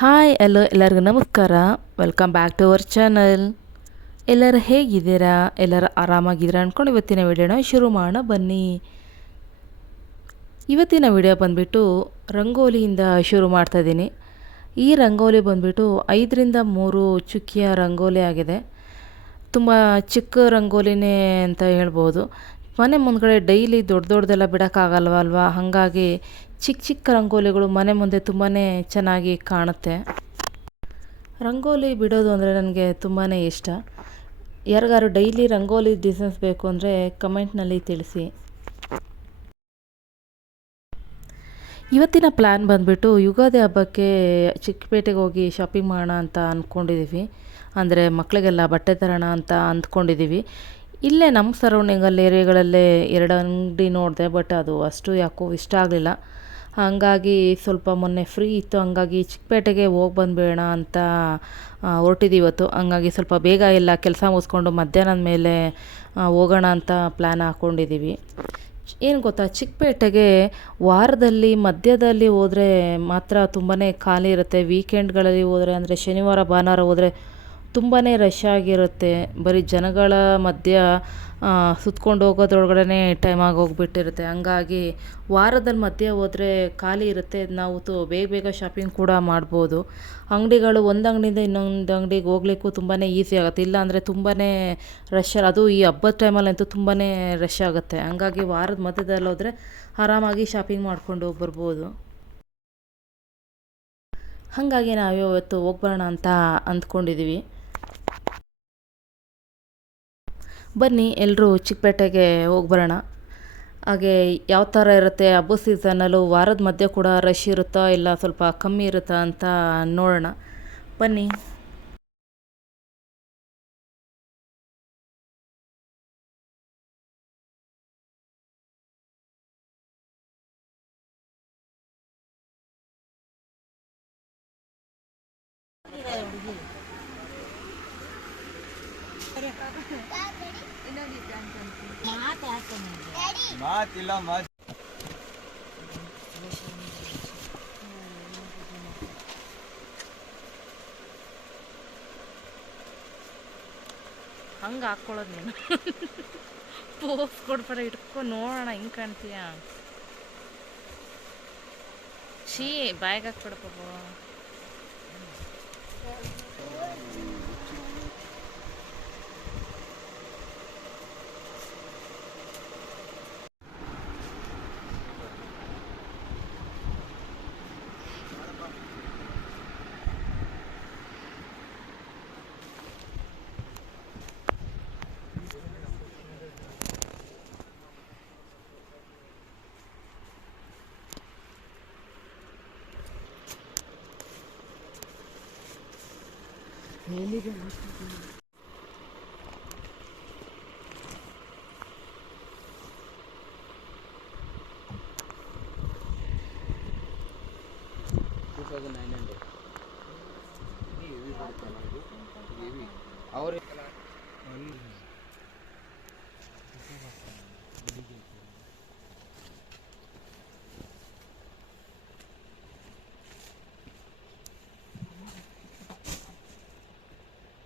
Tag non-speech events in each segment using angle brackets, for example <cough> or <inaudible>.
Hi, ಎಲ್ಲೋ ಎಲ್ಲರಿಗೂ ನಮಸ್ಕಾರ. Welcome back to our channel ಎಲ್ಲರೂ ಹೇಗಿದ್ದೀರಾ? ಎಲ್ಲರೂ ಆರಾಮಾಗಿದ್ದೀರಾ ಅಂದ್ಕೊಂಡು ಇವತ್ತಿನ ವಿಡಿಯೋನ ಶುರು ಮಾಡೋಣ ಬನ್ನಿ. ಇವತ್ತಿನ ವಿಡಿಯೋ ಬಂದುಬಿಟ್ಟು ರಂಗೋಲಿಯಿಂದ ಶುರು ಮಾಡ್ತಾ ಇದ್ದೀನಿ. ಈ ರಂಗೋಲಿ ಬಂದುಬಿಟ್ಟು ಐದರಿಂದ ಮೂರು ಚುಕ್ಕಿಯ ರಂಗೋಲಿ ಆಗಿದೆ. ತುಂಬ ಚಿಕ್ಕ ರಂಗೋಲಿನೇ ಅಂತ ಹೇಳ್ಬೋದು. ಮನೆ ಮುಂದ್ಗಡೆ ಡೈಲಿ ದೊಡ್ಡ ದೊಡ್ಡದೆಲ್ಲ ಬಿಡೋಕ್ಕಾಗಲ್ವ ಅಲ್ವಾ? ಹಾಗಾಗಿ ಚಿಕ್ಕ ಚಿಕ್ಕ ರಂಗೋಲಿಗಳು ಮನೆ ಮುಂದೆ ತುಂಬಾ ಚೆನ್ನಾಗಿ ಕಾಣುತ್ತೆ. ರಂಗೋಲಿ ಬಿಡೋದು ಅಂದರೆ ನನಗೆ ತುಂಬಾ ಇಷ್ಟ. ಯಾರಿಗಾರು ಡೈಲಿ ರಂಗೋಲಿ ಡಿಸೈನ್ಸ್ ಬೇಕು ಅಂದರೆ ಕಮೆಂಟ್ನಲ್ಲಿ ತಿಳಿಸಿ. ಇವತ್ತಿನ ಪ್ಲ್ಯಾನ್ ಬಂದುಬಿಟ್ಟು ಯುಗಾದಿ ಹಬ್ಬಕ್ಕೆ ಚಿಕ್ಕಪೇಟೆಗೆ ಹೋಗಿ ಶಾಪಿಂಗ್ ಮಾಡೋಣ ಅಂತ ಅಂದ್ಕೊಂಡಿದ್ದೀವಿ ಅಂದರೆ ಮಕ್ಕಳಿಗೆಲ್ಲ ಬಟ್ಟೆ ತರೋಣ ಅಂತ ಅಂದ್ಕೊಂಡಿದ್ದೀವಿ ಇಲ್ಲೇ ನಮ್ಮ ಸರೌಂಡಿಂಗಲ್ಲಿ ಏರಿಯಾಗಳಲ್ಲೇ ಎರಡು ಅಂಗಡಿ ನೋಡಿದೆ ಬಟ್ ಅದು ಅಷ್ಟು ಯಾಕೋ ಇಷ್ಟ ಆಗಲಿಲ್ಲ. ಹಾಗಾಗಿ ಸ್ವಲ್ಪ ಮೊನ್ನೆ ಫ್ರೀ ಇತ್ತು, ಹಂಗಾಗಿ ಚಿಕ್ಕಪೇಟೆಗೆ ಹೋಗಿ ಬಂದುಬಿಡೋಣ ಅಂತ ಹೊರಟಿದ್ದೀವಿ ಇವತ್ತು. ಹಂಗಾಗಿ ಸ್ವಲ್ಪ ಬೇಗ ಎಲ್ಲ ಕೆಲಸ ಮುಗಿಸ್ಕೊಂಡು ಮಧ್ಯಾಹ್ನದ ಮೇಲೆ ಹೋಗೋಣ ಅಂತ ಪ್ಲ್ಯಾನ್ ಹಾಕ್ಕೊಂಡಿದ್ದೀವಿ ಏನು ಗೊತ್ತಾ, ಚಿಕ್ಕಪೇಟೆಗೆ ವಾರದಲ್ಲಿ, ಮಧ್ಯದಲ್ಲಿ ಹೋದರೆ ಮಾತ್ರ ತುಂಬಾ ಖಾಲಿ ಇರುತ್ತೆ. ವೀಕೆಂಡ್ಗಳಲ್ಲಿ ಹೋದರೆ ಅಂದರೆ ಶನಿವಾರ, ಭಾನುವಾರ ಹೋದರೆ ತುಂಬಾ ರಶ್ ಆಗಿರುತ್ತೆ. ಬರೀ ಜನಗಳ ಮಧ್ಯ ಸುತ್ಕೊಂಡು ಹೋಗೋದ್ರೊಳಗಡೆ ಟೈಮ್ ಆಗೋಗ್ಬಿಟ್ಟಿರುತ್ತೆ ಹಂಗಾಗಿ ವಾರದಲ್ಲಿ ಮಧ್ಯೆ ಹೋದರೆ ಖಾಲಿ ಇರುತ್ತೆ. ನಾವು ತು ಬೇಗ ಬೇಗ ಶಾಪಿಂಗ್ ಕೂಡ ಮಾಡ್ಬೋದು. ಅಂಗಡಿಗಳು ಒಂದು ಅಂಗಡಿಯಿಂದ ಇನ್ನೊಂದು ಅಂಗಡಿಗೆ ಹೋಗ್ಲಿಕ್ಕೂ ತುಂಬಾ ಈಸಿ ಆಗುತ್ತೆ. ಇಲ್ಲ ಅಂದರೆ ತುಂಬಾ ರಶ್ ಅದು ಈ ಹಬ್ಬದ ಟೈಮಲ್ಲಂತೂ ತುಂಬಾ ರಶ್ ಆಗುತ್ತೆ. ಹಂಗಾಗಿ ವಾರದ ಮಧ್ಯದಲ್ಲಿ ಹೋದರೆ ಆರಾಮಾಗಿ ಶಾಪಿಂಗ್ ಮಾಡ್ಕೊಂಡು ಬರ್ಬೋದು. ಹಾಗಾಗಿ ನಾವು ಇವತ್ತು ಹೋಗ್ಬರೋಣ ಅಂತ ಅಂದ್ಕೊಂಡಿದ್ದೀವಿ ಬನ್ನಿ ಎಲ್ಲರೂ ಚಿಕ್ಕಪೇಟೆಗೆ ಹೋಗಿ ಬರೋಣ. ಹಾಗೆ ಯಾವ ಥರ ಇರುತ್ತೆ ಹಬ್ಬದ ಸೀಸನಲ್ಲೂ ವಾರದ ಮಧ್ಯೆ ಕೂಡ ರಶ್ ಇರುತ್ತಾ ಇಲ್ಲ ಸ್ವಲ್ಪ ಕಮ್ಮಿ ಇರುತ್ತಾ ಅಂತ ನೋಡೋಣ. ಬನ್ನಿ. ಮಾತಿಲ್ಲ ಮಾತು ಹಂಗೆ ಹಾಕ್ಕೊಳ್ಳೋದು ನೀನು. ಪೋಸ್ ಕೊಡ್ಬಾರ ಇಟ್ಕೊ ನೋಡೋಣ ಹಿಂಗೆ ಕಾಣ್ತೀಯ? ಛೀ ಬಾಯಿಗೆ ಹಾಕ್ಬಿಡಪ್ಪ ಟೂ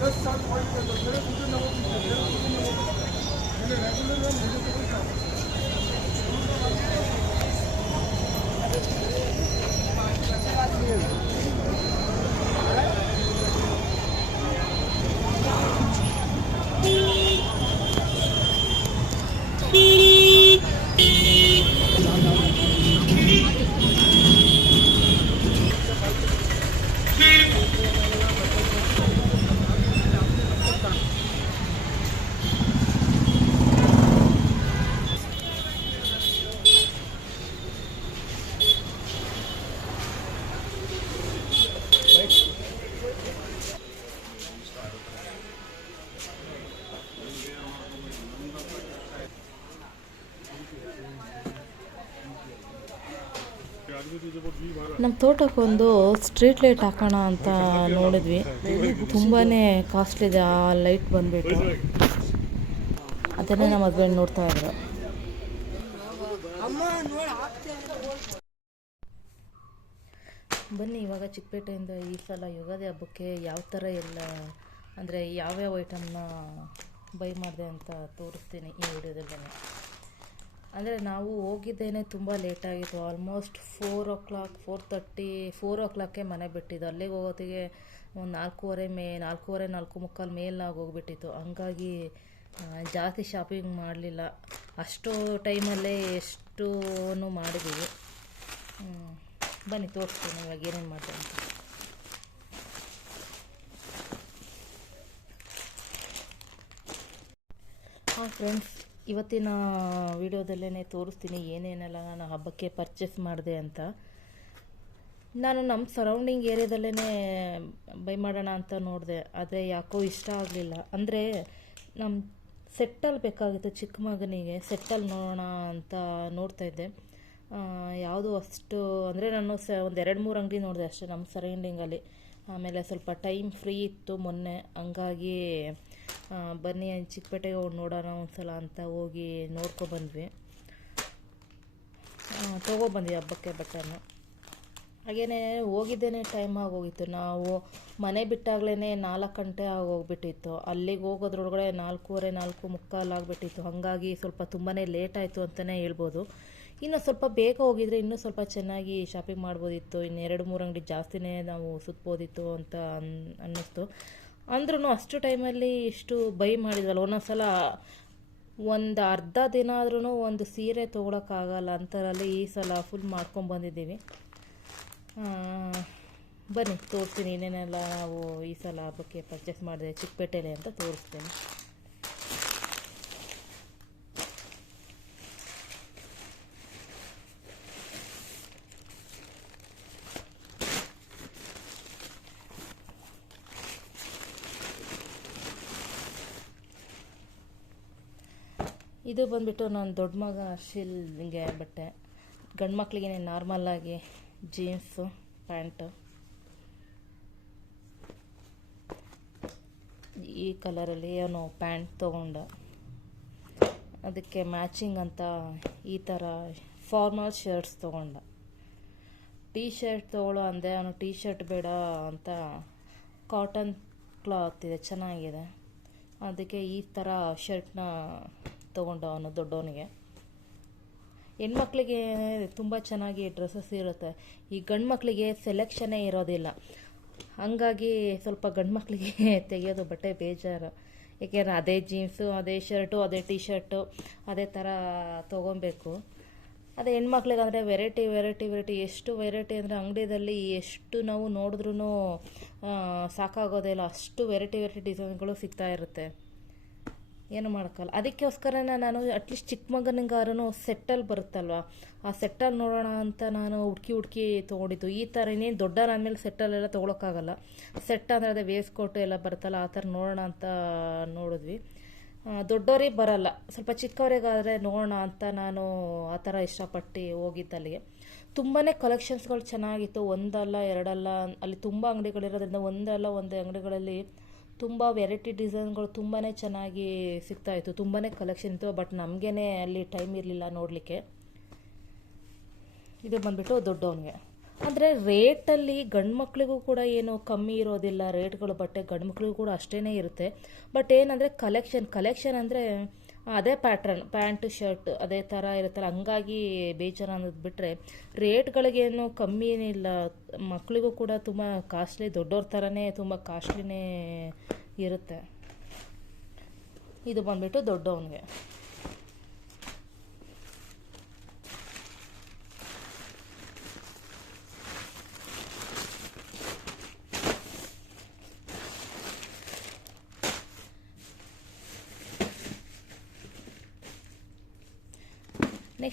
Just start working. ನಮ್ಮ ತೋಟಕ್ಕೊಂದು ಸ್ಟ್ರೀಟ್ ಲೈಟ್ ಹಾಕೋಣ ಅಂತ ನೋಡಿದ್ವಿ. ತುಂಬಾ ಕಾಸ್ಟ್ಲಿ ಇದೆ, ಆ ಲೈಟ್ ಬಂದುಬಿಟ್ಟು. ಅದನ್ನೇ ನಮ್ಮ ಹಸ್ಬೆಂಡ್ ನೋಡ್ತಾ ಇದ್ರು. ಬನ್ನಿ, ಇವಾಗ ಚಿಕ್ಕಪೇಟೆಯಿಂದ ಈ ಸಲ ಯುಗಾದಿ ಹಬ್ಬಕ್ಕೆ ಯಾವ ಥರ ಎಲ್ಲ, ಅಂದರೆ ಯಾವ್ಯಾವ ಐಟಮ್ನ ಬೈ ಮಾಡಿದೆ ಅಂತ ತೋರಿಸ್ತೀನಿ ಈ ವಿಡಿಯೋದಲ್ಲಿ ಅಂದರೆ ನಾವು ಹೋಗಿದ್ದೇನೆ ತುಂಬ ಲೇಟಾಗಿತ್ತು almost four o'clock four thirty four ಓ ಕ್ಲಾಕ್ಗೆ ಮನೆ ಬಿಟ್ಟಿದ್ದು. ಅಲ್ಲಿಗೆ ಹೋಗೋತ್ತಿಗೆ ಒಂದು ನಾಲ್ಕೂವರೆ ಮೇ, ನಾಲ್ಕೂವರೆ, ನಾಲ್ಕು ಮುಕ್ಕಾಲು ಮೇಲಾಗಿ ಹೋಗ್ಬಿಟ್ಟಿತ್ತು. ಹಂಗಾಗಿ ಜಾಸ್ತಿ ಶಾಪಿಂಗ್ ಮಾಡಲಿಲ್ಲ. ಅಷ್ಟು ಟೈಮಲ್ಲೇ ಎಷ್ಟು ಮಾಡಿದ್ದೀವಿ. ಬನ್ನಿ ತೋರಿಸ್ತೀನಿ ಇವಾಗ ಏನೇನು ಮಾಡಿದೆ ಅಂತ. ಹಾಂ ಫ್ರೆಂಡ್ಸ್ ಇವತ್ತಿನ ವಿಡಿಯೋದಲ್ಲೇ ತೋರಿಸ್ತೀನಿ, ಏನೇನೆಲ್ಲ ನಾನು ಹಬ್ಬಕ್ಕೆ ಪರ್ಚೇಸ್ ಮಾಡಿದೆ ಅಂತ. ನಾನು ನಮ್ಮ ಸರೌಂಡಿಂಗ್ ಏರಿಯಾದಲ್ಲೇ ಬೈ ಮಾಡೋಣ ಅಂತ ನೋಡಿದೆ, ಆದರೆ ಯಾಕೋ ಇಷ್ಟ ಆಗಲಿಲ್ಲ. ಅಂದರೆ ನಮ್ಮ ಸೆಟ್ಟಲ್ಲಿ ಬೇಕಾಗಿತ್ತು ಚಿಕ್ಕ ಮಗನಿಗೆ ಸೆಟ್ಟಲ್ಲಿ ನೋಡೋಣ ಅಂತ ನೋಡ್ತಾ ಇದ್ದೆ. ಯಾವುದು ಅಷ್ಟು, ಅಂದರೆ ನಾನು ಸ, ಒಂದು ಎರಡು ಮೂರು ಅಂಗಡಿ ನೋಡಿದೆ ಅಷ್ಟೇ ನಮ್ಮ ಸರೌಂಡಿಂಗಲ್ಲಿ ಆಮೇಲೆ ಸ್ವಲ್ಪ ಟೈಮ್ ಫ್ರೀ ಇತ್ತು ಮೊನ್ನೆ, ಹಂಗಾಗಿ ಬನ್ನಿ ಚಿಕ್ಕಪೇಟೆಗೆ ಹೋಗಿ ನೋಡೋಣ ಒಂದ್ಸಲ ಅಂತ ಹೋಗಿ ನೋಡ್ಕೊಬಂದ್ವಿ ತೊಗೊಬಂದ್ವಿ ಹಬ್ಬಕ್ಕೆ ಬಟ್ಟೆನ. ಹಾಗೇನೆ ಹೋಗಿದ್ದೇನೆ ಟೈಮ್ ಆಗೋಗಿತ್ತು ನಾವು ಮನೆ ಬಿಟ್ಟಾಗಲೇ ನಾಲ್ಕು ಗಂಟೆ ಆಗೋಗ್ಬಿಟ್ಟಿತ್ತು ಅಲ್ಲಿಗೆ ಹೋಗೋದ್ರೊಳಗಡೆ ನಾಲ್ಕೂವರೆ, ನಾಲ್ಕು ಮುಕ್ಕಾಲು ಆಗಿಬಿಟ್ಟಿತ್ತು. ಹಾಗಾಗಿ ಸ್ವಲ್ಪ ತುಂಬಾ ಲೇಟ್ ಆಯಿತು ಅಂತಲೇ ಹೇಳ್ಬೋದು. ಇನ್ನು ಸ್ವಲ್ಪ ಬೇಗ ಹೋಗಿದ್ರೆ ಇನ್ನೂ ಸ್ವಲ್ಪ ಚೆನ್ನಾಗಿ ಶಾಪಿಂಗ್ ಮಾಡ್ಬೋದಿತ್ತು. ಇನ್ನು ಎರಡು, ಮೂರು ಅಂಗಡಿ ಜಾಸ್ತಿನೇ ನಾವು ಸುತ್ಬೋದಿತ್ತು ಅಂತ ಅನ್, ಅನ್ನಿಸ್ತು. ಅಂದ್ರೂ ಅಷ್ಟು ಟೈಮಲ್ಲಿ ಇಷ್ಟು ಬೈ ಮಾಡಿದ್ವಲ್ಲ ಒಂದೊಂದು ಸಲ ಒಂದು ಅರ್ಧ ದಿನ ಆದ್ರೂ ಒಂದು ಸೀರೆ ತೊಗೊಳಕ್ಕಾಗಲ್ಲ ಅಂಥದ್ರಲ್ಲಿ ಈ ಸಲ ಫುಲ್ ಮಾಡ್ಕೊಂಡು ಬಂದಿದ್ದೀವಿ. ಬನ್ನಿ, ತೋರಿಸ್ತೀನಿ ಏನೇನೆಲ್ಲ ನಾವು ಈ ಸಲ ಹಬ್ಬಕ್ಕೆ ಪರ್ಚೇಸ್ ಮಾಡಿದೆ ಚಿಕ್ಕಪೇಟೆಯಲ್ಲಿ ಅಂತ ತೋರಿಸ್ತೀನಿ. ಇದು ಬಂದ್ಬಿಟ್ಟು ನನ್ನ ದೊಡ್ಡ ಮಗ ಅರ್ಶಿಲ್ಗೆ ಬಟ್ಟೆ. ಗಂಡು ಮಕ್ಕಳಿಗೆ ನಾರ್ಮಲ್ಲಾಗಿ ಜೀನ್ಸು ಪ್ಯಾಂಟು ಈ ಕಲರಲ್ಲಿ ಅವನು ಪ್ಯಾಂಟ್ ತೊಗೊಂಡ. ಅದಕ್ಕೆ ಮ್ಯಾಚಿಂಗ್ ಅಂತ ಈ ಥರ ಫಾರ್ಮಲ್ ಶರ್ಟ್ಸ್ ತೊಗೊಂಡ. ಟೀ ಶರ್ಟ್ ತೊಗೊಳ್ಳೋ ಅಂದೆ, ಅವನು ಟೀ ಶರ್ಟ್ ಬೇಡ ಅಂತ ಕಾಟನ್ ಕ್ಲಾತ್ ಇದೆ, ಚೆನ್ನಾಗಿದೆ. ಅದಕ್ಕೆ ಈ ಥರ ಶರ್ಟ್ನ ತೊಗೊಂಡ ಅವನು ದೊಡ್ಡವನಿಗೆ. ಹೆಣ್ಮಕ್ಳಿಗೆ ತುಂಬ ಚೆನ್ನಾಗಿ ಡ್ರೆಸ್ಸಸ್ ಇರುತ್ತೆ. ಈ ಗಂಡು ಮಕ್ಕಳಿಗೆ ಸೆಲೆಕ್ಷನ್ನೇ ಇರೋದಿಲ್ಲ. ಹಂಗಾಗಿ ಸ್ವಲ್ಪ ಗಂಡು ಮಕ್ಕಳಿಗೆ <laughs> ತೆಗೆಯೋದು ಬಟ್ಟೆ ಬೇಜಾರು. ಏಕೆಂದರೆ ಅದೇ ಜೀನ್ಸು ಅದೇ ಶರ್ಟು ಅದೇ ಟೀ ಶರ್ಟು ಅದೇ ಥರ ತೊಗೊಬೇಕು. ಅದೇ ಹೆಣ್ಮಕ್ಳಿಗೆ ಅಂದರೆ ವೆರೈಟಿ ವೆರೈಟಿ ವೆರೈಟಿ ಎಷ್ಟು ವೆರೈಟಿ ಅಂದರೆ ಅಂಗಡಿಯಲ್ಲಿ ಎಷ್ಟು ನಾವು ನೋಡಿದ್ರೂ ಸಾಕಾಗೋದಿಲ್ಲ ಅಷ್ಟು ವೆರೈಟಿ ವೆರೈಟಿ ಡಿಸೈನ್ಗಳು ಸಿಗ್ತಾ ಇರುತ್ತೆ. ಏನು ಮಾಡೋಕ್ಕಲ್ಲ ಅದಕ್ಕೋಸ್ಕರನೇ ನಾನು ಅಟ್ಲೀಸ್ಟ್ ಚಿಕ್ಕ ಮಗನಿಗಾರನು ಸೆಟ್ಟಲ್ಲಿ ಬರುತ್ತಲ್ವ? ಆ ಸೆಟ್ಟಲ್ಲಿ ನೋಡೋಣ ಅಂತ ನಾನು ಹುಡ್ಕಿ ಹುಡುಕಿ ತೊಗೊಂಡಿದ್ದು. ಈ ಥರ ಇನ್ನೇನು ಆಮೇಲೆ ಸೆಟ್ಟಲ್ಲೆಲ್ಲ ತೊಗೊಳಕ್ಕಾಗಲ್ಲ. ಸೆಟ್ ಅಂದರೆ ಅದೇ ವೇಸ್ಟ್ ಕೋಟು ಎಲ್ಲ ಬರುತ್ತಲ್ಲ, ಆ ಥರ ನೋಡೋಣ ಅಂತ ನೋಡಿದ್ವಿ. ದೊಡ್ಡವ್ರಿಗೆ ಬರಲ್ಲ. ಸ್ವಲ್ಪ ಚಿಕ್ಕವರಿಗಾದರೆ ನೋಡೋಣ ಅಂತ ನಾನು ಆ ಥರ ಇಷ್ಟಪಟ್ಟು ಹೋಗಿದ್ದಲ್ಲಿಗೆ. ತುಂಬಾ ಕಲೆಕ್ಷನ್ಸ್ಗಳು ಚೆನ್ನಾಗಿತ್ತು. ಒಂದಲ್ಲ, ಎರಡಲ್ಲ, ಅಲ್ಲಿ ತುಂಬ ಅಂಗಡಿಗಳಿರೋದ್ರಿಂದ ಒಂದಲ್ಲ, ಒಂದು ಅಂಗಡಿಗಳಲ್ಲಿ ತುಂಬ ವೆರೈಟಿ ಡಿಸೈನ್ಗಳು ತುಂಬಾ ಚೆನ್ನಾಗಿ ಸಿಗ್ತಾಯಿತ್ತು ತುಂಬಾ ಕಲೆಕ್ಷನ್ ಇತ್ತು ಬಟ್ ನಮಗೇ ಅಲ್ಲಿ ಟೈಮ್ ಇರಲಿಲ್ಲ ನೋಡಲಿಕ್ಕೆ. ಇದು ಬಂದ್ಬಿಟ್ಟು ದೊಡ್ಡವನಿಗೆ. ಅಂದರೆ ರೇಟಲ್ಲಿ ಗಂಡು ಮಕ್ಕಳಿಗೂ ಕೂಡ ಏನು ಕಮ್ಮಿ ಇರೋದಿಲ್ಲ ರೇಟ್ಗಳು ಬಟ್ಟೆ ಗಂಡು ಮಕ್ಕಳಿಗೂ ಕೂಡ ಅಷ್ಟೇ ಇರುತ್ತೆ. ಬಟ್ ಏನಂದರೆ ಕಲೆಕ್ಷನ್ ಕಲೆಕ್ಷನ್ ಅಂದರೆ ಅದೇ ಪ್ಯಾಟ್ರನ್ ಪ್ಯಾಂಟ್ ಶರ್ಟ್ ಅದೇ ಥರ ಇರುತ್ತಲ್ಲ, ಹಂಗಾಗಿ ಬೇಜಾರು ಅನ್ನೋದು ಬಿಟ್ಟರೆ ರೇಟ್ಗಳಿಗೇನು ಕಮ್ಮಿ ಏನಿಲ್ಲ. ಮಕ್ಕಳಿಗೂ ಕೂಡ ತುಂಬ ಕಾಸ್ಟ್ಲಿ ದೊಡ್ಡವ್ರ ಥರನೇ ತುಂಬ ಕಾಸ್ಟ್ಲಿನೇ ಇರುತ್ತೆ. ಇದು ಬಂದ್ಬಿಟ್ಟು ದೊಡ್ಡವನಿಗೆ.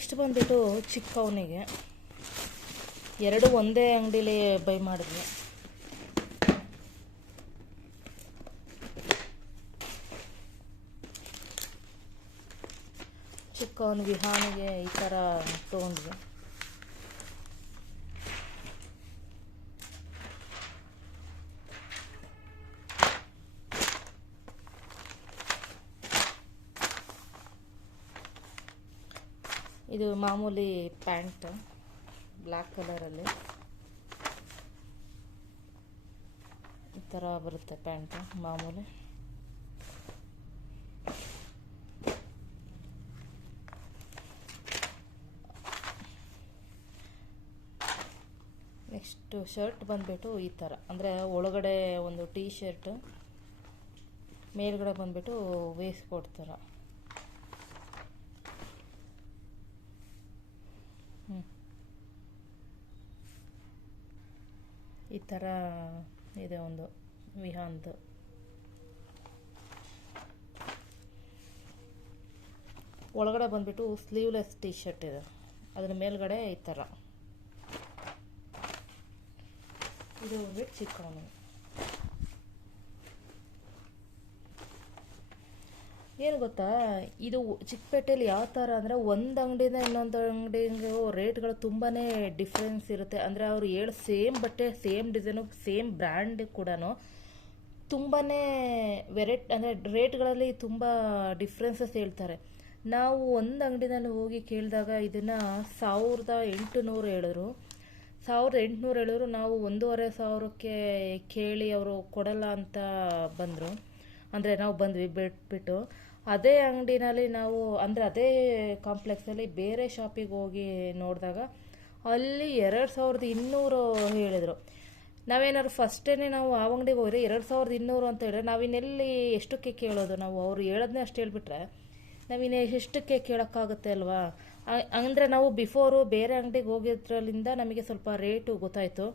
ನೆಕ್ಸ್ಟ್ ಬಂದ್ಬಿಟ್ಟು ಚಿಕ್ಕವನಿಗೆ. ಎರಡು ಒಂದೇ ಅಂಗಡಿಲಿ ಬೈ ಮಾಡಿದ್ವಿ ಚಿಕ್ಕವನು ವಿಹಾನಿಗೆ ಈ ಥರ ತೊಗೊಂಡ್ವಿ. ಇದು ಮಾಮೂಲಿ ಪ್ಯಾಂಟ್ ಬ್ಲ್ಯಾಕ್ ಕಲರಲ್ಲಿ. ಈ ಥರ ಬರುತ್ತೆ ಪ್ಯಾಂಟ್, ಮಾಮೂಲಿ. ನೆಕ್ಸ್ಟು ಶರ್ಟ್ ಬಂದುಬಿಟ್ಟು ಈ ಥರ ಅಂದರೆ ಒಳಗಡೆ ಒಂದು ಟೀ ಶರ್ಟ್ ಮೇಲ್ಗಡೆ ಬಂದುಬಿಟ್ಟು ವೇಸ್ಟ್ ಕೋಟ್ ಥರ ಹ್ಞೂ ಈ ಥರ ಇದೆ ಒಂದು ವಿಹಾನ್ದು ಒಳಗಡೆ ಬಂದುಬಿಟ್ಟು ಸ್ಲೀವ್ಲೆಸ್ ಟೀ ಶರ್ಟ್ ಇದೆ. ಅದ್ರ ಮೇಲ್ಗಡೆ ಈ ಥರ ಇದು ಬಂದ್ಬಿಟ್ಟು ಚಿಕ್ಕವನು. ಏನು ಗೊತ್ತಾ? ಇದು ಚಿಕ್ಕಪೇಟೆಯಲ್ಲಿ ಯಾವ ಥರ ಅಂದರೆ ಒಂದು ಅಂಗಡಿಯಿಂದ ಇನ್ನೊಂದು ಅಂಗಡಿಗೆ ರೇಟ್ಗಳು ತುಂಬಾ ಡಿಫ್ರೆನ್ಸ್ ಇರುತ್ತೆ. ಅಂದರೆ ಅವರು ಹೇಳೋ ಸೇಮ್ ಬಟ್ಟೆ ಸೇಮ್ ಡಿಸೈನು ಸೇಮ್ ಬ್ರ್ಯಾಂಡ್ ಕೂಡ ತುಂಬಾ ವೆರೈಟ್ ಅಂದರೆ ರೇಟ್ಗಳಲ್ಲಿ ತುಂಬ ಡಿಫ್ರೆನ್ಸಸ್ ಹೇಳ್ತಾರೆ. ನಾವು ಒಂದು ಅಂಗಡಿನಲ್ಲಿ ಹೋಗಿ ಕೇಳಿದಾಗ ಇದನ್ನು ಸಾವಿರದ ಎಂಟುನೂರು ಹೇಳಿದ್ರು. ಸಾವಿರದ ಎಂಟುನೂರು ಹೇಳಿದ್ರು. ನಾವು ಒಂದೂವರೆ ಸಾವಿರಕ್ಕೆ ಕೇಳಿ ಅವರು ಕೊಡಲ್ಲ ಅಂತ ಬಂದರು. ಅಂದರೆ ನಾವು ಬಂದ್ವಿ ಬಿಟ್ಬಿಟ್ಟು ಅದೇ ಅಂಗಡಿನಲ್ಲಿ ನಾವು, ಅಂದರೆ ಅದೇ ಕಾಂಪ್ಲೆಕ್ಸಲ್ಲಿ ಬೇರೆ ಶಾಪಿಗೆ ಹೋಗಿ ನೋಡಿದಾಗ ಅಲ್ಲಿ ಎರಡು ಸಾವಿರದ ಇನ್ನೂರು ಹೇಳಿದರು. ನಾವೇನಾದ್ರು ಫಸ್ಟೇ ನಾವು ಆ ಅಂಗಡಿಗೆ ಹೋದರೆ ಎರಡು ಸಾವಿರದ ಇನ್ನೂರು ಅಂತ ಹೇಳಿದ್ರೆ ನಾವಿನ್ನೆಲ್ಲಿ ಎಷ್ಟಕ್ಕೆ ಕೇಳೋದು ನಾವು? ಅವರು ಹೇಳೋದನ್ನೇ ಅಷ್ಟು ಹೇಳಿಬಿಟ್ರೆ ನಾವಿನ್ನು ಎಷ್ಟಕ್ಕೆ ಕೇಳೋಕ್ಕಾಗುತ್ತೆ ಅಲ್ವಾ? ಅಂದರೆ ನಾವು ಬಿಫೋರು ಬೇರೆ ಅಂಗಡಿಗೆ ಹೋಗಿದ್ರಲ್ಲಿಂದ ನಮಗೆ ಸ್ವಲ್ಪ ರೇಟು ಗೊತ್ತಾಯಿತು.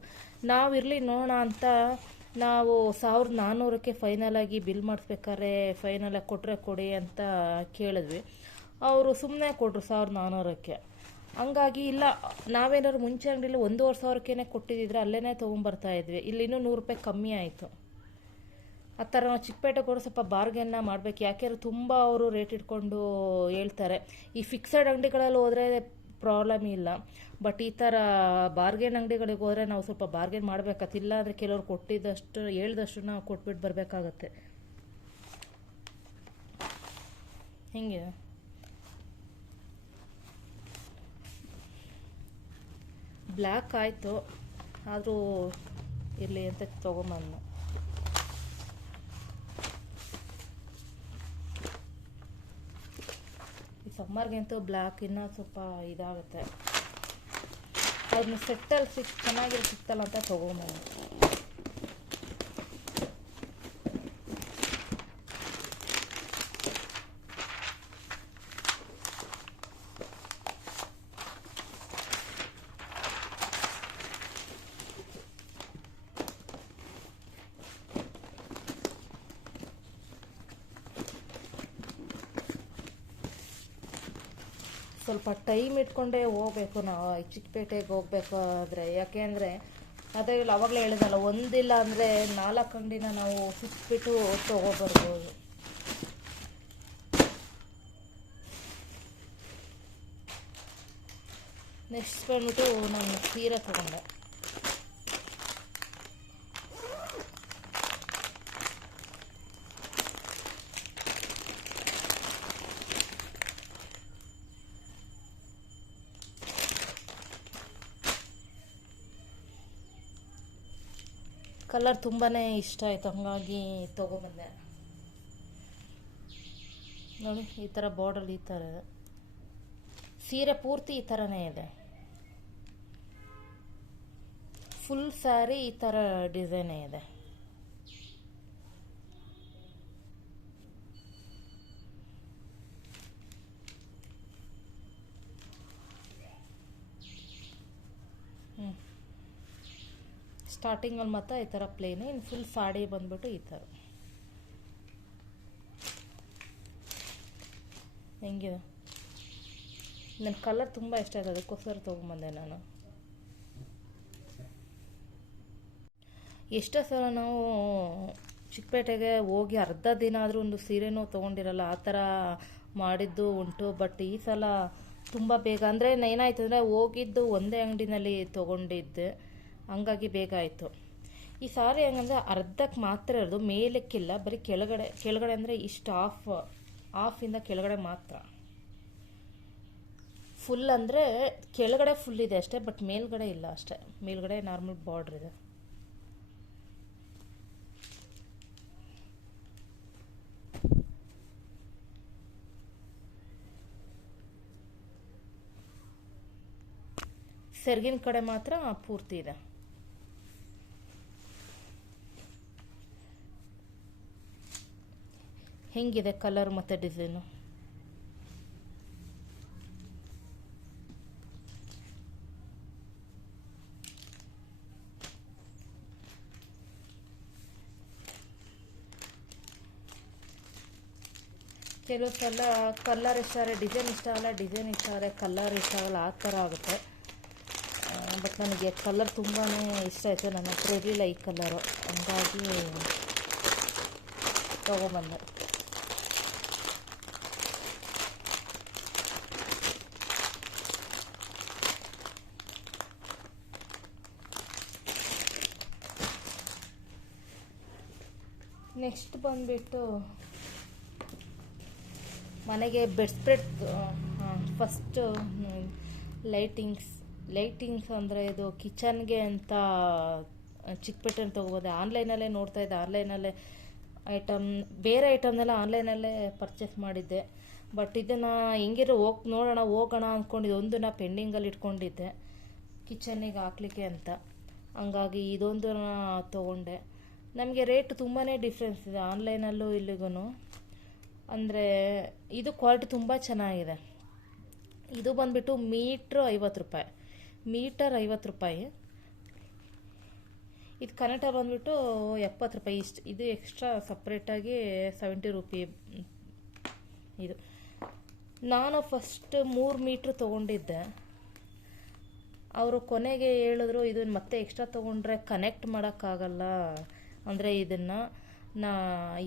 ನಾವಿರಲಿ ನೋಡೋಣ ಅಂತ ನಾವು ಸಾವಿರದ ನಾನ್ನೂರಕ್ಕೆ ಫೈನಲ್ ಬಿಲ್ ಮಾಡಿಸ್ಬೇಕಾದ್ರೆ ಫೈನಲಾಗಿ ಕೊಟ್ಟರೆ ಕೊಡಿ ಅಂತ ಕೇಳಿದ್ವಿ. ಅವರು ಸುಮ್ಮನೆ ಕೊಟ್ಟರು ಸಾವಿರದ ನಾನ್ನೂರಕ್ಕೆ ಹಂಗಾಗಿ ಇಲ್ಲ, ನಾವೇನಾದ್ರು ಮುಂಚೆ ಅಂಗಡಿಲಿ ಒಂದೂವರೆ ಸಾವಿರಕ್ಕೇ ಕೊಟ್ಟಿದ್ದಿದ್ರೆ ಅಲ್ಲೇ ತೊಗೊಂಬರ್ತಾ ಇದ್ವಿ. ಇಲ್ಲಿ ಇನ್ನೂ ನೂರು ರೂಪಾಯಿ ಕಮ್ಮಿ ಆಯಿತು. ಆ ಥರ ನಾವು ಚಿಕ್ಕಪೇಟೆ ಕೂಡ ಸ್ವಲ್ಪ ಬಾರ್ಗೆನ್ನ ಮಾಡಬೇಕು. ಯಾಕೆಂದ್ರೆ ತುಂಬ ಅವರು ರೇಟ್ ಇಟ್ಕೊಂಡು ಹೇಳ್ತಾರೆ. ಈ ಫಿಕ್ಸೆಡ್ ಅಂಗಡಿಗಳಲ್ಲಿ ಹೋದರೆ ಪ್ರಾಬ್ಲಮ್ ಇಲ್ಲ. ಬಟ್ ಈ ಥರ ಬಾರ್ಗೇನ್ ಅಂಗಡಿಗಳಿಗೆ ಹೋದರೆ ನಾವು ಸ್ವಲ್ಪ ಬಾರ್ಗೇನ್ ಮಾಡಬೇಕಾಗತ್ತೆ ಇಲ್ಲ ಅಂದರೆ ಕೆಲವ್ರು ಕೊಟ್ಟಿದ್ದಷ್ಟು ಹೇಳ್ದಷ್ಟು ನಾವು ಕೊಟ್ಬಿಟ್ಟು ಬರಬೇಕಾಗತ್ತೆ. ಹಿಂಗೆ? ಬ್ಲ್ಯಾಕ್ ಆಯಿತು. ಆದರೂ ಇರಲಿ ಅಂತ ತೊಗೊಂಬಂದು. ಸಮ್ಮರ್ಗಂತೂ ಬ್ಲ್ಯಾಕ್ ಇನ್ನೂ ಸ್ವಲ್ಪ ಇದಾಗುತ್ತೆ. ಅದನ್ನ ಸೆಟ್ಟಲ್ಲಿ ಸಿಕ್ ಚೆನ್ನಾಗಿರೋ ಸಿಕ್ತಲ್ಲ ಅಂತ ತೊಗೊಂಬಂದು ಸ್ವಲ್ಪ ಟೈಮ್ ಇಟ್ಕೊಂಡೇ ಹೋಗ್ಬೇಕು ನಾವು ಚಿಕ್ಕಪೇಟೆಗೆ ಹೋಗ್ಬೇಕು ಆದರೆ. ಯಾಕೆ ಅಂದರೆ, ಅದೇ ಅವಾಗಲೇ ಹೇಳಿದಲ್ಲ ಒಂದಿಲ್ಲ ಅಂದರೆ ನಾಲ್ಕು ಅಂಗಡಿನ ನಾವು ಸುತ್ತಬಿಟ್ಟು ತೊಗೊಬರ್ಬೋದು. ನೆಕ್ಸ್ಟ್ ಬಂದ್ಬಿಟ್ಟು ನಾನು ಸೀರೆ ತೊಗೊಂಡೆ. ಕಲರ್ ತುಂಬಾ ಇಷ್ಟ ಆಯಿತು, ಹಾಗಾಗಿ ತೊಗೊಬಂದೆ. ನೋಡಿ, ಈ ಥರ ಬಾರ್ಡರ್ ಈ ಥರ ಇದೆ ಸೀರೆ ಪೂರ್ತಿ ಈ ಥರನೇ ಇದೆ. ಫುಲ್ ಸ್ಯಾರಿ ಈ ಥರ ಡಿಸೈನೇ ಇದೆ. ಸ್ಟಾರ್ಟಿಂಗಲ್ಲಿ ಮಾತ್ರ ಈ ಥರ ಪ್ಲೇನು ಇನ್ನು ಫುಲ್ ಸಾಡಿ ಬಂದ್ಬಿಟ್ಟು ಈ ಥರ. ಹೆಂಗಿದೆ? ನನ್ನ ಕಲರ್ ತುಂಬ ಇಷ್ಟ ಆಯ್ತು ಅದಕ್ಕೋಸ್ಕರ ತೊಗೊಂಬಂದೆ ನಾನು. ಎಷ್ಟೋ ಸಲ ನಾವು ಚಿಕ್ಕಪೇಟೆಗೆ ಹೋಗಿ ಅರ್ಧ ದಿನ ಆದರೂ ಒಂದು ಸೀರೆನೂ ತೊಗೊಂಡಿರಲ್ಲ, ಆ ಥರ ಮಾಡಿದ್ದು ಉಂಟು. ಬಟ್ ಈ ಸಲ ತುಂಬ ಬೇಗ, ಅಂದರೆ ಏನಾಯ್ತು ಅಂದರೆ ಹೋಗಿದ್ದು ಒಂದೇ ಅಂಗಡಿನಲ್ಲಿ ತೊಗೊಂಡಿದ್ದೆ. ಹಂಗಾಗಿ ಬೇಗ ಆಯಿತು. ಈ ಸಾರಿ ಹೆಂಗಂದ್ರೆ ಅರ್ಧಕ್ಕೆ ಮಾತ್ರ ಇರೋದು, ಮೇಲಕ್ಕಿಲ್ಲ, ಬರೀ ಕೆಳಗಡೆ ಕೆಳಗಡೆ ಅಂದರೆ ಇಷ್ಟು ಆಫ್ ಆಫಿಂದ ಕೆಳಗಡೆ ಮಾತ್ರ. ಫುಲ್ ಅಂದರೆ ಕೆಳಗಡೆ ಫುಲ್ ಇದೆ ಅಷ್ಟೇ ಬಟ್ ಮೇಲ್ಗಡೆ ಇಲ್ಲ ಅಷ್ಟೇ. ಮೇಲ್ಗಡೆ ನಾರ್ಮಲ್ ಬಾರ್ಡ್ರ್ ಇದೆ. ಸೆರ್ಗಿನ ಕಡೆ ಮಾತ್ರ ಪೂರ್ತಿ ಇದೆ. ಹೆಂಗಿದೆ ಕಲರ್ ಮತ್ತು ಡಿಸೈನು? ಕೆಲವು ಸಲ ಕಲ್ಲರ್ ಇಷ್ಟ ಆದರೆ ಡಿಸೈನ್ ಇಷ್ಟ ಆಗಲ್ಲ ಡಿಸೈನ್ ಇಷ್ಟ ಆದರೆ ಕಲ್ಲರ್ ಇಷ್ಟ ಆಗಲ್ಲ, ಆ ಥರ ಆಗುತ್ತೆ. ಬಟ್ ನನಗೆ ಕಲರ್ ತುಂಬಾ ಇಷ್ಟ ಆಯಿತು, ನನ್ನ ಹತ್ರ ಇರಲಿಲ್ಲ ಈ ಕಲ್ಲರು ಹಂಗಾಗಿ ತೊಗೊಬಂದೆ. ನೆಕ್ಸ್ಟ್ ಬಂದುಬಿಟ್ಟು ಮನೆಗೆ bed spread first lightings lightings ಅಂದರೆ ಇದು ಕಿಚನ್ಗೆ ಅಂತ ಚಿಕ್ಕಪೇಟೆನ ತೊಗೋಬೋದೆ ಆನ್ಲೈನಲ್ಲೇ ನೋಡ್ತಾ ಇದ್ದೆ. ಆನ್ಲೈನಲ್ಲೇ ಐಟಮ್ ಬೇರೆ ಐಟಮ್ನೆಲ್ಲ ಆನ್ಲೈನಲ್ಲೇ ಪರ್ಚೇಸ್ ಮಾಡಿದ್ದೆ. ಬಟ್ ಇದನ್ನು ಹೆಂಗಿರೋ ಹೋಗಿ, ನೋಡೋಣ, ಹೋಗೋಣ ಅಂದ್ಕೊಂಡಿದ್ದೆ ಒಂದು ನಾ ಪೆಂಡಿಂಗಲ್ಲಿ ಇಟ್ಕೊಂಡಿದ್ದೆ. ಕಿಚನಿಗೆ ಹಾಕ್ಲಿಕ್ಕೆ ಅಂತ. ಹಂಗಾಗಿ ಇದೊಂದು ತೊಗೊಂಡೆ. ನಮಗೆ ರೇಟ್ ತುಂಬಾ ಡಿಫ್ರೆನ್ಸ್ ಇದೆ ಆನ್ಲೈನಲ್ಲೂ ಇಲ್ಲಿಗೂ ಅಂದರೆ ಇದು ಕ್ವಾಲಿಟಿ ತುಂಬ ಚೆನ್ನಾಗಿದೆ. ಇದು ಬಂದುಬಿಟ್ಟು ಮೀಟ್ರು ಐವತ್ತು ರೂಪಾಯಿ. ಮೀಟರ್ ಐವತ್ತು ರೂಪಾಯಿ. ಇದು ಕನೆಕ್ಟ ಬಂದುಬಿಟ್ಟು ಎಪ್ಪತ್ತು ರೂಪಾಯಿ ಇಷ್ಟು. ಇದು ಎಕ್ಸ್ಟ್ರಾ ಸಪ್ರೇಟಾಗಿ ಸೆವೆಂಟಿ ರುಪಿ ಇದು. ನಾನು ಫಸ್ಟ್ ಮೂರು ಮೀಟ್ರ್ ತೊಗೊಂಡಿದ್ದೆ. ಅವರು ಕೊನೆಗೆ ಹೇಳಿದ್ರು, ಇದನ್ನು ಮತ್ತೆ ಎಕ್ಸ್ಟ್ರಾ ತೊಗೊಂಡ್ರೆ ಕನೆಕ್ಟ್ ಮಾಡೋಕ್ಕಾಗಲ್ಲ. ಅಂದರೆ ಇದನ್ನು ನಾ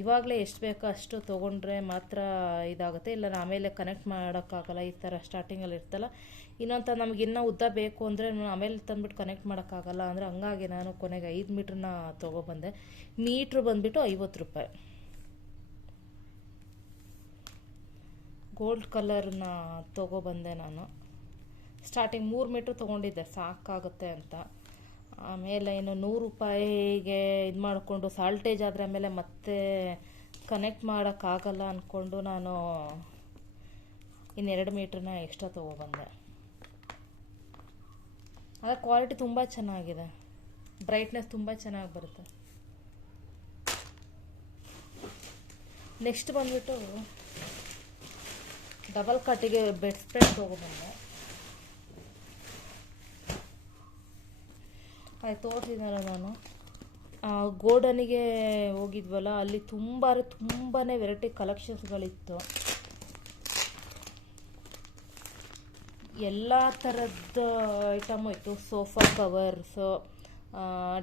ಇವಾಗಲೇ ಎಷ್ಟು ಬೇಕೋ ಅಷ್ಟು ತೊಗೊಂಡ್ರೆ ಮಾತ್ರ ಇದಾಗುತ್ತೆ. ಇಲ್ಲ ಆಮೇಲೆ ಕನೆಕ್ಟ್ ಮಾಡೋಕ್ಕಾಗಲ್ಲ, ಈ ಥರ ಸ್ಟಾರ್ಟಿಂಗಲ್ಲಿ ಇರ್ತಲ್ಲ. ಇನ್ನೊಂಥ ನಮ್ಗೆ ಇನ್ನೂ ಉದ್ದ ಬೇಕು ಅಂದರೆ ಆಮೇಲೆ ತಂದ್ಬಿಟ್ಟು ಕನೆಕ್ಟ್ ಮಾಡೋಕ್ಕಾಗಲ್ಲ. ಅಂದರೆ ಹಂಗಾಗಿ ನಾನು ಕೊನೆಗೆ ಐದು ಮೀಟ್ರನ್ನ ತೊಗೊಬಂದೆ ಮೀಟ್ರ್ ಬಂದುಬಿಟ್ಟು ಐವತ್ತು ರೂಪಾಯಿ. ಗೋಲ್ಡ್ ಕಲರ್ನ ತೊಗೊಬಂದೆ ನಾನು. ಸ್ಟಾರ್ಟಿಂಗ್ ಮೂರು ಮೀಟ್ರ್ ತೊಗೊಂಡಿದ್ದೆ. ಸಾಕಾಗುತ್ತೆ ಅಂತ. ಆಮೇಲೆ ಇನ್ನು ನೂರು ರೂಪಾಯಿಗೆ ಇದು ಮಾಡಿಕೊಂಡು ಸಾಲ್ಟೇಜ್ ಆದರೆ ಆಮೇಲೆ ಮತ್ತೆ ಕನೆಕ್ಟ್ ಮಾಡೋಕ್ಕಾಗಲ್ಲ ಅಂದ್ಕೊಂಡು ನಾನು ಇನ್ನೆರಡು ಮೀಟ್ರನ್ನ ಎಕ್ಸ್ಟ್ರಾ ತೊಗೊಬಂದೆ. ಅದರ ಕ್ವಾಲಿಟಿ ತುಂಬ ಚೆನ್ನಾಗಿದೆ. ಬ್ರೈಟ್ನೆಸ್ ತುಂಬ ಚೆನ್ನಾಗಿ ಬರುತ್ತೆ. ನೆಕ್ಸ್ಟ್ ಬಂದ್ಬಿಟ್ಟು ಡಬಲ್ ಕಟ್ಟಿಗೆ ಬೆಡ್ ಸ್ಪ್ರೆಡ್ ತೊಗೊಬಂದೆ. ಆಯ್ತು ತೋರಿಸಿದ್ನಲ್ಲ ನಾನು. ಗೋಡನಿಗೆ ಹೋಗಿದ್ವಲ್ಲ, ಅಲ್ಲಿ ತುಂಬ ತುಂಬಾ ವೆರೈಟಿ ಕಲೆಕ್ಷನ್ಸ್ಗಳಿತ್ತು ಎಲ್ಲ ಥರದ ಐಟಮು ಇತ್ತು. Sofa covers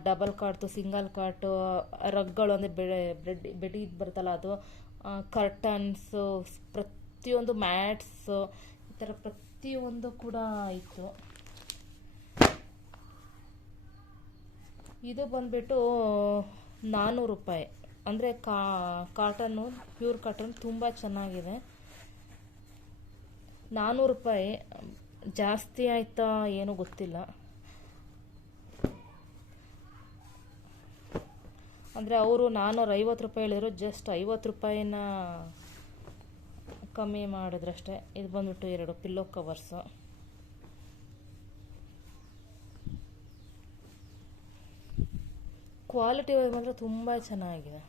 double cot single cot ರಗ್ಗಳು ಅಂದರೆ ಬೆಳೆ, ಬೆಡ್ ಬೆಡ್ ಬರ್ತಲ್ಲ ಬರುತ್ತಲ್ಲ ಅದು ಕರ್ಟನ್ಸು ಪ್ರತಿಯೊಂದು ಮ್ಯಾಟ್ಸು ಈ ಥರ ಪ್ರತಿಯೊಂದು ಕೂಡ ಇತ್ತು. ಇದು ಬಂದುಬಿಟ್ಟು ನಾನ್ನೂರು ರೂಪಾಯಿ. ಅಂದರೆ ಕಾಟನ್ನು, ಪ್ಯೂರ್ ಕಾಟನ್ ತುಂಬ ಚೆನ್ನಾಗಿದೆ. ನಾನ್ನೂರು ರೂಪಾಯಿ. ಜಾಸ್ತಿ ಆಯ್ತಾ ಏನೂ ಗೊತ್ತಿಲ್ಲ. ಅಂದರೆ ಅವರು ನಾನ್ನೂರ ಐವತ್ತು ರೂಪಾಯಿ ಹೇಳಿದ್ರು ಜಸ್ಟ್ ಐವತ್ತು ರೂಪಾಯಿನ ಕಮ್ಮಿ ಮಾಡಿದ್ರಷ್ಟೇ. ಇದು ಬಂದ್ಬಿಟ್ಟು ಎರಡು ಪಿಲ್ಲೋ ಕವರ್ಸು. ಕ್ವಾಲಿಟಿ ಮಾತ್ರ ತುಂಬ ಚೆನ್ನಾಗಿದೆ.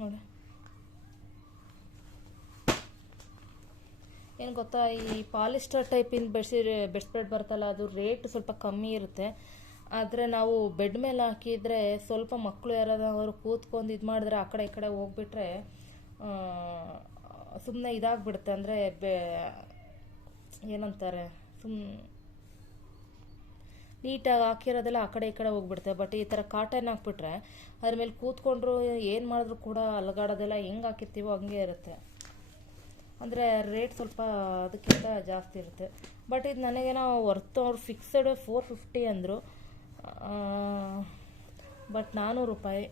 ನೋಡಿ. ಏನು ಗೊತ್ತಾ, ಈ ಪಾಲಿಸ್ಟರ್ ಟೈಪಿಂದ ಬೆಡ್ಶೀ ಬೆಡ್ ಸ್ಪ್ರೆಡ್ ಬರ್ತಲ್ಲ ಅದು ರೇಟ್ ಸ್ವಲ್ಪ ಕಮ್ಮಿ ಇರುತ್ತೆ. ಆದರೆ ನಾವು ಬೆಡ್ ಮೇಲೆ ಹಾಕಿದರೆ ಸ್ವಲ್ಪ ಮಕ್ಕಳು ಯಾರಾದರೂ ಕೂತ್ಕೊಂಡು ಇದು ಮಾಡಿದ್ರೆ ಆ ಕಡೆ ಈ ಕಡೆ ಹೋಗ್ಬಿಟ್ರೆ ಸುಮ್ಮನೆ ಇದಾಗ್ಬಿಡುತ್ತೆ ಅಂದರೆ ಬೆ, ಏನಂತಾರೆ, ಸುಮ್, ನೀಟಾಗಿ ಹಾಕಿರೋದೆಲ್ಲ ಆ ಕಡೆ ಈ ಕಡೆ ಹೋಗ್ಬಿಡುತ್ತೆ. ಬಟ್ ಈ ಥರ ಕಾಟನ್ ಹಾಕ್ಬಿಟ್ರೆ, ಅದ್ರ ಮೇಲೆ ಕೂತ್ಕೊಂಡ್ರು ಏನು ಮಾಡಿದ್ರು ಕೂಡ ಅಲಗಾಡೋದೆಲ್ಲ ಹೆಂಗೆ ಹಾಕಿರ್ತೀವೋ ಹಂಗೆ ಇರುತ್ತೆ. ಅಂದರೆ ರೇಟ್ ಸ್ವಲ್ಪ ಅದಕ್ಕಿಂತ ಜಾಸ್ತಿ ಇರುತ್ತೆ. ಬಟ್ ಇದು ನನಗೇನೋ ವರ್ತ್ ಅವ್ರು ಫಿಕ್ಸಡ್ ಫೋರ್ ಫಿಫ್ಟಿ ಅಂದರು. ಬಟ್ ನಾನ್ನೂರು ರೂಪಾಯಿ.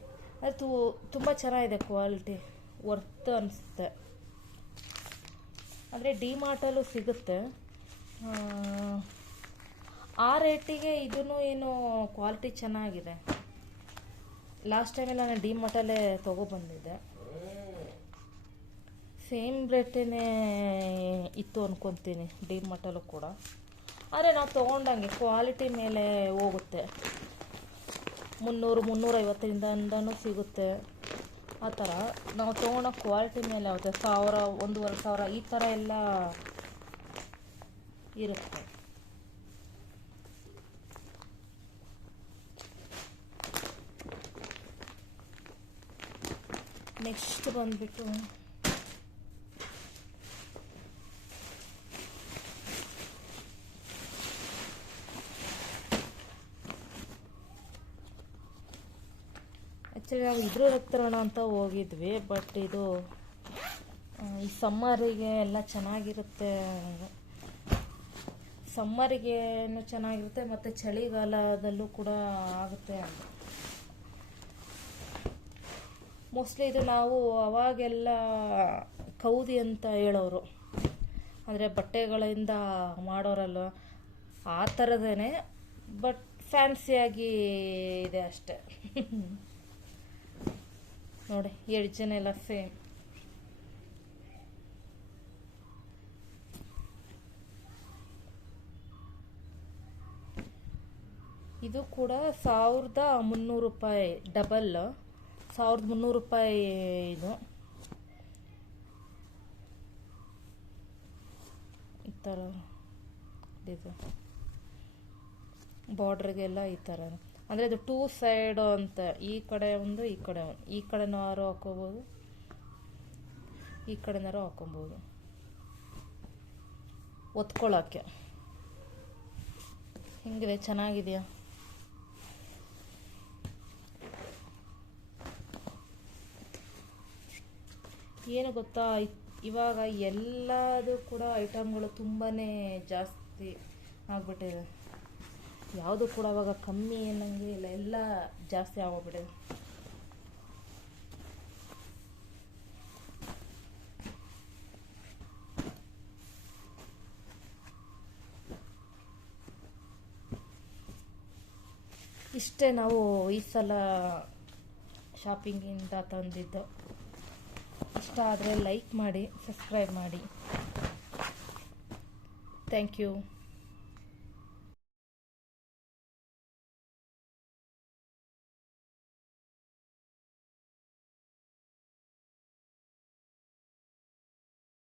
ಅದು ತುಂಬ ಚೆನ್ನಾಗಿದೆ ಕ್ವಾಲಿಟಿ ವರ್ತ್ ಅನಿಸುತ್ತೆ. ಅಂದರೆ ಡಿ ಮಾರ್ಟಲ್ಲೂ ಸಿಗುತ್ತೆ. ಆ, ರೇಟಿಗೆ ಇದೂ ಏನು ಕ್ವಾಲಿಟಿ ಚೆನ್ನಾಗಿದೆ? ಲಾಸ್ಟ್ ಟೈಮಲ್ಲಿ ನಾನು ಡಿ ಮಾರ್ಟಲ್ಲೇ ತೊಗೊಬಂದಿದ್ದೆ. ಸೇಮ್ ರೇಟೇ ಇತ್ತು ಅಂದ್ಕೊತೀನಿ ಡಿ ಮಾರ್ಟಲ್ಲೂ ಕೂಡ. ಆದರೆ ನಾವು ತೊಗೊಂಡಂಗೆ ಕ್ವಾಲಿಟಿ ಮೇಲೆ ಹೋಗುತ್ತೆ. ಮುನ್ನೂರು ಮುನ್ನೂರೈವತ್ತರಿಂದನೂ ಸಿಗುತ್ತೆ. ಆ ಥರ ನಾವು ತೊಗೊಳೋ ಕ್ವಾಲಿಟಿ ಮೇಲೆ ಆಗುತ್ತೆ. ಸಾವಿರ, ಒಂದೂವರೆ ಸಾವಿರ ಈ ಥರ ಎಲ್ಲ ಇರುತ್ತೆ. ನೆಕ್ಸ್ಟ್ ಬಂದ್ಬಿಟ್ಟು ಆ್ಯಕ್ಚುಲಿ ನಾವು ಇದ್ರ ಹತ್ತಿರಣ ಅಂತ ಹೋಗಿದ್ವಿ ಬಟ್ ಇದು ಈ ಸಮ್ಮರಿಗೆ ಎಲ್ಲ ಚೆನ್ನಾಗಿರುತ್ತೆ. ಸಮ್ಮರಿಗೇನು ಚೆನ್ನಾಗಿರುತ್ತೆ, ಮತ್ತು ಚಳಿಗಾಲದಲ್ಲೂ ಕೂಡ ಆಗುತ್ತೆ ಮೋಸ್ಟ್ಲಿ ಇದು ನಾವು ಅವಾಗೆಲ್ಲ ಕೌದಿ ಅಂತ ಹೇಳೋರು. ಅಂದರೆ ಬಟ್ಟೆಗಳಿಂದ ಮಾಡೋರಲ್ಲ ಆ ಥರದೇ ಬಟ್ ಫ್ಯಾನ್ಸಿಯಾಗಿ ಇದೆ ಅಷ್ಟೆ. <laughs> ನೋಡಿ, ಎರಡು ಜನ ಎಲ್ಲ ಸೇಮ್. ಇದು ಕೂಡ ಸಾವಿರದ ಮುನ್ನೂರು ರೂಪಾಯಿ ಡಬಲ್ ಸಾವಿರದ ಮುನ್ನೂರು ರೂಪಾಯಿ ಇದು. ಈ ಥರ ಇದು. ಬಾರ್ಡ್ರಿಗೆಲ್ಲ ಈ ಥರ ಅಂದರೆ ಅದು ಟೂ ಸೈಡು ಅಂತ. ಈ ಕಡೆ ಒಂದು, ಈ ಕಡೆ ಒಂದು. ಈ ಕಡೆನಾರು ಹಾಕೋಬೋದು ಈ ಕಡೆನಾರು ಹಾಕೊಬೋದು ಒತ್ಕೊಳ್ಳೋಕ್ಕೆ ಹೆಂಗಿದೆ? ಚೆನ್ನಾಗಿದೆಯಾ? ಏನು ಗೊತ್ತಾ? ಇವಾಗ ಎಲ್ಲದೂ ಕೂಡ ಐಟಮ್ಗಳು ತುಂಬಾ ಜಾಸ್ತಿ ಆಗ್ಬಿಟ್ಟಿದೆ. ಯಾವುದು ಕೂಡ ಅವಾಗ ಕಮ್ಮಿ ಅನ್ನಂಗೆ ಇಲ್ಲ, ಎಲ್ಲ ಜಾಸ್ತಿ ಆಗೋಗ್ಬಿಟ್ಟಿದೆ ಇಷ್ಟೇ ನಾವು ಈ ಸಲ ಶಾಪಿಂಗಿಂದ ತಂದಿದ್ದು. ಇಷ್ಟ ಆದರೆ ಲೈಕ್ ಮಾಡಿ ಸಬ್ಸ್ಕ್ರೈಬ್ ಮಾಡಿ. Thank you